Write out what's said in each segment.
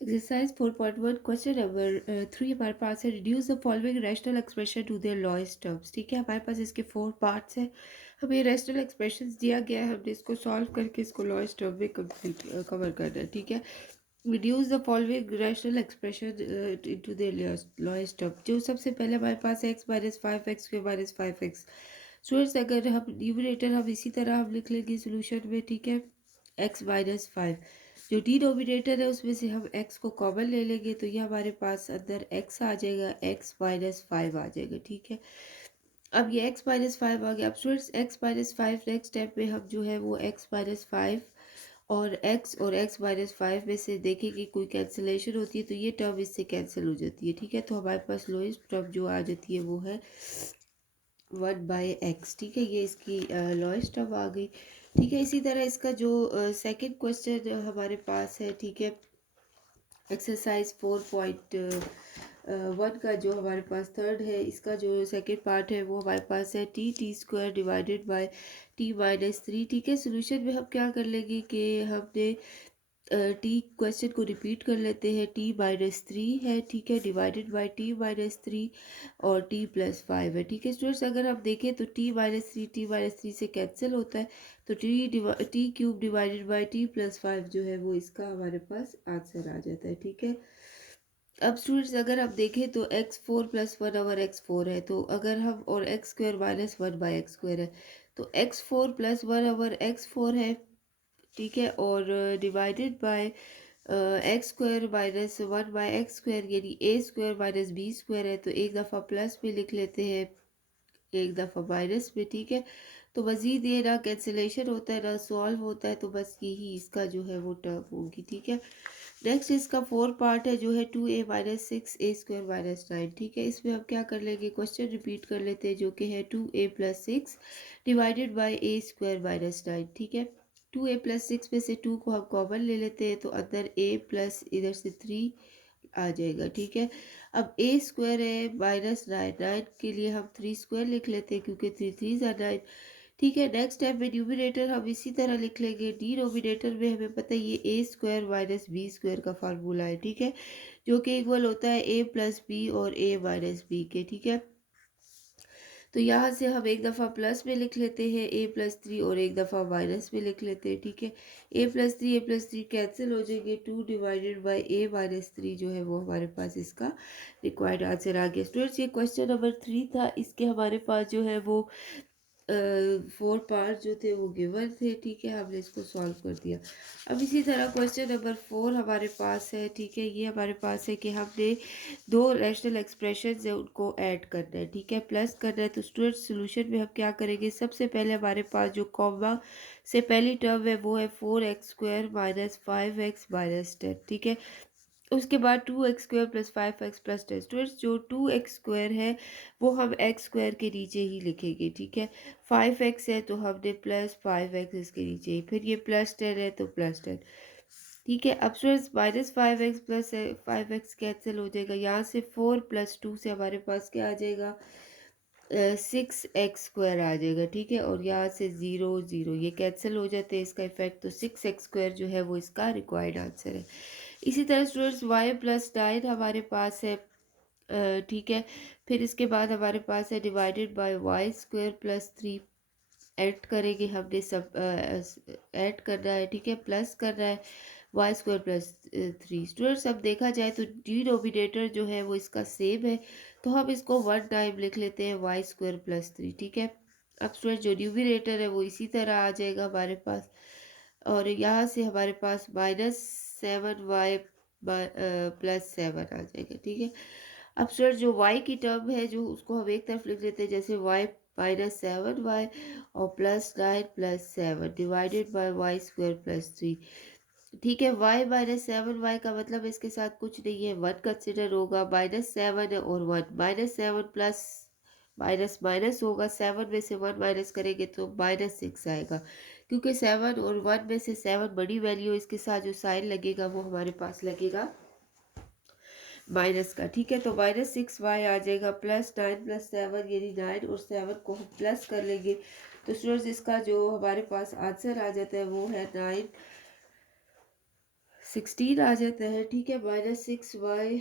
Exercise 4.1 question number 3 हमारे पास है, reduce the following rational expression to their lowest terms. ठीक है, हमारे पास इसके 4 पार्ट्स हैं। हमें रैशनल एक्सप्रेशंस दिया गया है, हमने इसको सॉल्व करके इसको लोएस्ट टर्म में कंप्लीट कवर करना है। ठीक है, reduce the following rational expression into their lowest term. जो सबसे पहले हमारे पास है x minus 5x minus 5x। Students, अगर हम न्यूमरेटर हम इसी तरह हम लिख लेंगे सोल्यूशन में। ठीक है, x माइनस 5, जो डिनोमिनेटर है उसमें से हम x को कॉमन ले लेंगे तो ये हमारे पास अंदर x आ जाएगा, x माइनस 5 आ जाएगा। ठीक है, अब ये x माइनस 5 आ गया। अब students x minus 5 next step में हम जो है वो x माइनस 5 और x माइनस 5 में से देखें कि कोई कैंसिलेशन होती है तो ये टर्म इससे कैंसिल हो जाती है। ठीक है, तो हमारे पास लोएस्ट टर्म जो आ जाती है वो है 1/x। ठीक है, ये इसकी लोएस्ट टर्म आ गई। ठीक है, इसी तरह इसका जो सेकंड क्वेश्चन हमारे पास है, ठीक है, एक्सरसाइज 4.1 का जो हमारे पास थर्ड है, इसका जो सेकंड पार्ट है वो हमारे पास है T square divided by T minus 3। ठीक है, सोल्यूशन में हम क्या कर लेंगे कि हमने टी क्वेश्चन को रिपीट कर लेते हैं। टी माइनस 3 है, ठीक है, डिवाइडेड बाय टी माइनस 3 और टी प्लस 5 है। ठीक है स्टूडेंट्स, अगर आप देखें तो टी माइनस थ्री से कैंसिल होता है, तो T cube divided by T plus 5 जो है वो इसका हमारे पास आंसर आ जाता है। ठीक है, अब स्टूडेंट्स अगर आप देखें तो x4 प्लस 1 ओवर x4 है, तो अगर हम और एक्स स्क्वायर माइनस 1/x² है, तो x4 प्लस 1 ओवर x4 है। ठीक है, और divided by x square minus 1/x² यानी ए स्क्वायर माइनस बी स्क्वायर है, तो एक दफ़ा प्लस में लिख लेते हैं, एक दफ़ा माइनस में। ठीक है, तो मज़ीद ये ना कैंसिलेशन होता है ना सॉल्व होता है, तो बस यही इसका जो है वो टर्म होगी। ठीक है, नेक्स्ट इसका 4 पार्ट है जो है 2a माइनस 6a² माइनस 9। ठीक है, इसमें हम क्या कर लेंगे, क्वेश्चन रिपीट कर लेते हैं जो कि है 2a plus 6 divided by a² minus 9। ठीक है, 2a प्लस 6 में से 2 को हम कॉमन ले लेते हैं, तो अंदर a प्लस इधर से 3 आ जाएगा। ठीक है, अब ए स्क्वायर है माइनस 9 के लिए हम 3 स्क्वायर लिख लेते हैं क्योंकि 3 3 9। ठीक है, नेक्स्ट स्टेप में न्यूमरेटर हम इसी तरह लिख लेंगे। डिनोमिनेटर में हमें पता है ये ए स्क्वायर माइनस बी स्क्वायर का फार्मूला है। ठीक है, जो कि इक्वल होता है ए प्लस बी और ए माइनस बी के। ठीक है, तो यहाँ से हम एक दफ़ा प्लस में लिख लेते हैं a+3 और एक दफ़ा माइनस में लिख लेते हैं। ठीक है, a+3 कैंसिल हो जाएंगे, 2 डिवाइडेड बाई a-3 जो है वो हमारे पास इसका रिक्वायर्ड आंसर आ गया। स्टूडेंट्स, ये क्वेश्चन नंबर 3 था, इसके हमारे पास जो है वो 4 पार्ट जो थे वो गिवन थे। ठीक है, हमने इसको सॉल्व कर दिया। अब इसी तरह क्वेश्चन नंबर 4 हमारे पास है। ठीक है, ये हमारे पास है कि हमने दो रैशनल एक्सप्रेशन है उनको ऐड करना है। ठीक है, प्लस करना है, तो स्टूडेंट सोल्यूशन में हम क्या करेंगे, सबसे पहले हमारे पास जो कॉमा से पहली टर्म है वो है 4x² माइनस 5x माइनस 10। ठीक है, उसके बाद 2x² plus 5x plus 10। Students, जो 2x² है वो हम x² के नीचे ही लिखेंगे। ठीक है, 5x है तो हमने प्लस 5x इसके नीचे ही, फिर ये प्लस 10 है तो प्लस 10। ठीक है, अब students minus 5x plus 5x cancel हो जाएगा, यहाँ से 4 प्लस 2 से हमारे पास क्या आ जाएगा, 6x² आ जाएगा। ठीक है, और यहाँ से 0 0 ये कैंसिल हो जाते हैं, इसका इफेक्ट, तो 6x² जो है वो इसका रिक्वायर्ड आंसर है। इसी तरह स्टूडेंट्स y+9 हमारे पास है। ठीक है, फिर इसके बाद हमारे पास है divided by y² plus 3। Add करेंगे, हमने सब ऐड करना है। ठीक है, प्लस करना है y² प्लस 3। स्टूडेंट्स, अब देखा जाए तो डिनोमिनेटर जो है वो इसका सेम है, तो हम इसको 1 टाइम लिख लेते हैं y² प्लस 3। ठीक है, अब स्टूडेंट जो न्यूमिनेटर है वो इसी तरह आ जाएगा हमारे पास, और यहाँ से हमारे पास -7y प्लस 7 आ जाएगा। ठीक है, अब सर जो y की टर्म है जो उसको हम एक तरफ लिख लेते हैं, जैसे y -7y और +9 +7 डिवाइडेड बाय y² प्लस 3। ठीक है, y -7y का मतलब इसके साथ कुछ नहीं है, 1 कंसिडर होगा, -7 है और 1, -7 प्लस माइनस माइनस होगा, 7 में से 1 माइनस करेंगे तो -6 आएगा, क्योंकि 7 और 1 में से 7 बड़ी वैल्यू, इसके साथ जो साइन लगेगा वो हमारे पास लगेगा माइनस का। ठीक है, तो -6y आ जाएगा, +9 + 7 यानी 9 और 7 को हम प्लस कर लेंगे, तो स्टूडेंट्स इसका जो हमारे पास आंसर आ जाता है वो है 9 16 आ जाता है, ठीक है। -6y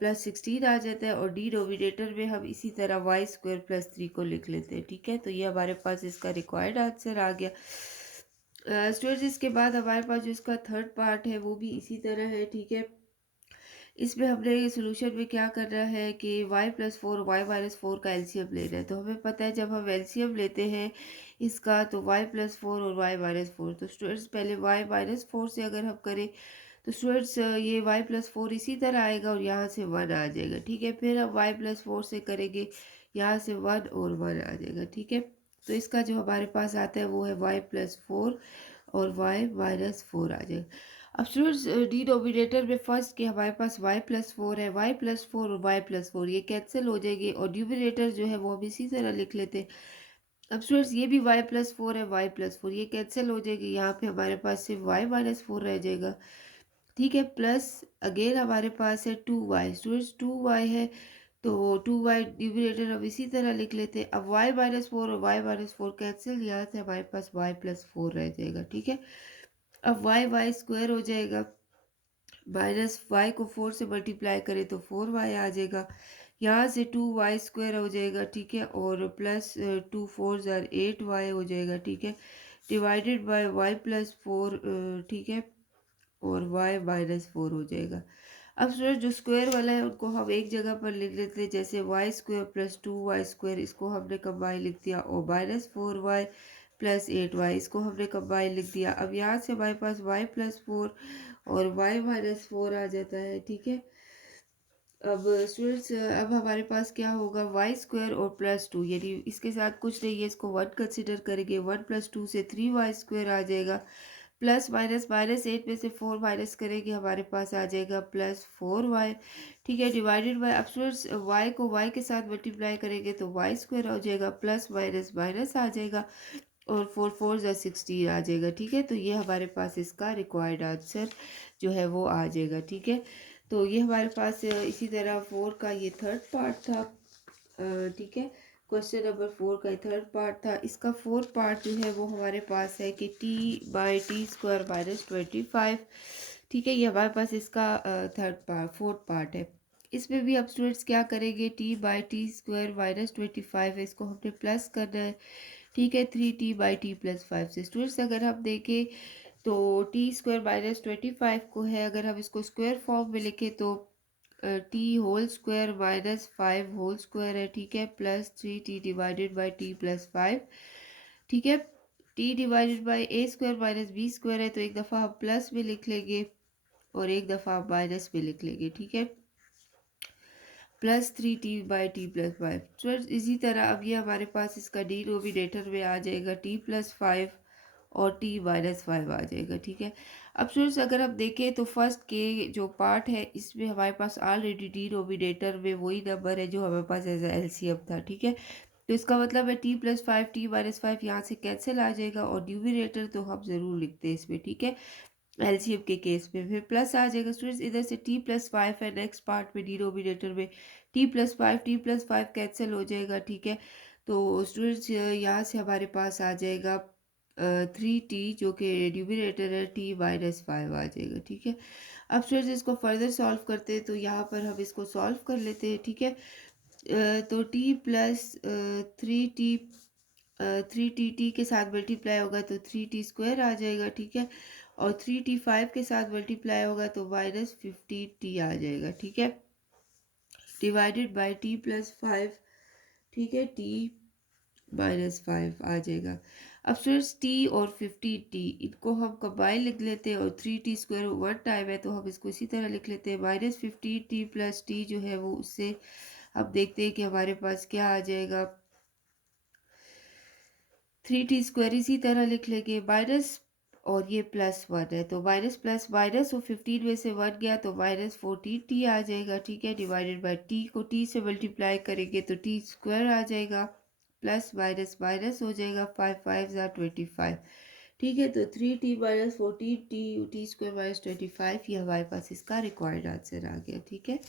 +16 आ जाता है, और डिनोमिनेटर में हम इसी तरह y² +3 को लिख लेते हैं, ठीक है। तो ये हमारे पास इसका रिक्वायर्ड आंसर आ गया। स्टूडेंट्स, इसके बाद हमारे पास जो इसका थर्ड पार्ट है वो भी इसी तरह है, ठीक है। इसमें हमने सोल्यूशन में क्या करना है कि y+4 y-4 का एलसीएम लेना है। तो हमें पता है जब हम एलसीएम लेते हैं इसका, तो y+4 और y-4, तो स्टूडेंट्स पहले y-4 से अगर हम करें तो स्टूडेंट्स ये y+4 इसी तरह आएगा और यहाँ से 1 आ जाएगा, ठीक है। फिर हम y+4 से करेंगे, यहाँ से 1 और 1 आ जाएगा, ठीक है। तो इसका जो हमारे पास आता है वो है y+4 और y-4 आ जाएगा। अब स्टूडेंट्स डिनोमिनेटर में फर्स्ट के हमारे पास y+4 है, y+4 और y+4 ये कैंसिल हो जाएंगे, और न्यूमिनेटर जो है वो हम इसी तरह लिख लेते हैं। अब स्टूडेंट्स ये भी y+4 है, y+4 ये कैंसिल हो जाएगी, यहाँ पे हमारे पास सिर्फ y-4 रह जाएगा, ठीक है। प्लस अगेन हमारे पास है 2y, स्टूडेंट्स 2y है, तो 2y न्यूमिनेटर अब इसी तरह लिख लेते हैं। अब y-4 और y-4 कैंसिल, यहाँ से हमारे पास y+4 रह जाएगा, ठीक है। अब y² हो जाएगा, -y को 4 से मल्टीप्लाई करें तो 4y आ जाएगा, यहाँ से 2y² हो जाएगा, ठीक है। और प्लस 2 4 8y हो जाएगा, ठीक है। डिवाइडेड बाय y+4, ठीक है, और y-4 हो जाएगा। अब स्टूडेंट जो स्क्वायर वाला है उनको हम एक जगह पर लिख लेते हैं, जैसे y² + 2y², इसको हमने कंबाइन लिख दिया, और -4y + 8y इसको हमने कंबाइन लिख दिया। अब यहाँ से हमारे पास y+4 और y-4 आ जाता है, ठीक है। अब स्टूडेंट्स अब हमारे पास क्या होगा, y² और +2, यानी इसके साथ कुछ नहीं है, इसको 1 कंसिडर करेंगे। 1 + 2 से 3y² आ जाएगा, प्लस माइनस -8 में से 4 माइनस करेंगे, हमारे पास आ जाएगा +4y, ठीक है। डिवाइडेड बाय, अब स्टूडेंट्स y को y के साथ मल्टीप्लाई करेंगे तो y² हो जाएगा, प्लस माइनस माइनस आ जाएगा, और 4 4 16 आ जाएगा, ठीक है। तो ये हमारे पास इसका रिक्वायर्ड आंसर जो है वो आ जाएगा, ठीक है। तो ये हमारे पास इसी तरह 4 का ये थर्ड पार्ट था, ठीक है। क्वेश्चन नंबर 4 का थर्ड पार्ट था। इसका फोर्थ पार्ट जो है वो हमारे पास है कि t/t² -25, ठीक है। ये हमारे पास इसका फोर्थ पार्ट है। इसमें भी अब स्टूडेंट्स क्या करेंगे, t/t² -25 है, इसको हमने प्लस करना है, ठीक है, 3t/t+5 से। स्टूडेंट्स अगर हम देखें तो t² -25 को है, अगर हम इसको स्क्वायर फॉर्म में लिखें तो t² -5 होल स्क्वायर है, ठीक है, +3t डिवाइडेड बाई t+5, ठीक है। t divided by a² -b² है, तो एक दफ़ा हम प्लस में लिख लेंगे और एक दफ़ा हम माइनस में लिख लेंगे, ठीक है, +3t/t+5। स्टूडेंट्स इसी तरह अब ये हमारे पास इसका डिनोमिनेटर में आ जाएगा t+5 और t-5 आ जाएगा, ठीक है। अब स्टूडेंट्स अगर हम देखें तो फर्स्ट के जो पार्ट है इसमें हमारे पास ऑलरेडी डिनोमिनेटर में वही नंबर है जो हमारे पास एज एलसीएम था, ठीक है। तो इसका मतलब है t+5 t-5 यहाँ से कैंसिल आ जाएगा, और न्यूमिनेटर तो हम ज़रूर लिखते हैं इसमें, ठीक है, एलसीएम के केस में। फिर प्लस आ जाएगा स्टूडेंट्स, इधर से t+5 है, नेक्स्ट पार्ट में डिनोमिनेटर में t+5 कैंसिल हो जाएगा, ठीक है। तो स्टूडेंट्स यहाँ से हमारे पास आ जाएगा 3t, जो कि न्यूमिनेटर है, t-5 आ जाएगा, ठीक है। अब स्टूडेंट्स इसको फर्दर सॉल्व करते हैं, तो यहाँ पर हम इसको सॉल्व कर लेते हैं, ठीक है। तो t प्लस 3t 3t के साथ मल्टीप्लाई होगा तो 3t² आ जाएगा, ठीक है। और 3t5 के साथ मल्टीप्लाई होगा तो -15t आ जाएगा, ठीक है, डिवाइडेड बाय t+5, ठीक है, t-5 आ जाएगा। अब स्टूडेंट्स t और 15t इनको हम कंबाइन लिख लेते हैं, और 3t² 1 टाइम है तो हम इसको इसी तरह लिख लेते हैं। -15t + t जो है वो उससे अब देखते हैं कि हमारे पास क्या आ जाएगा, 3t² इसी तरह लिख लेंगे, माइनस और ये +1 है, तो माइनस प्लस माइनस, और 15 में से 1 गया तो -14t आ जाएगा, ठीक है। डिवाइडेड बाय t को t से मल्टीप्लाई करेंगे तो t² आ जाएगा, प्लस माइनस माइनस हो जाएगा, 5 5 25, ठीक है। तो 3t -14t t² -25, ये हमारे पास इसका रिक्वायर्ड आंसर आ गया, ठीक है।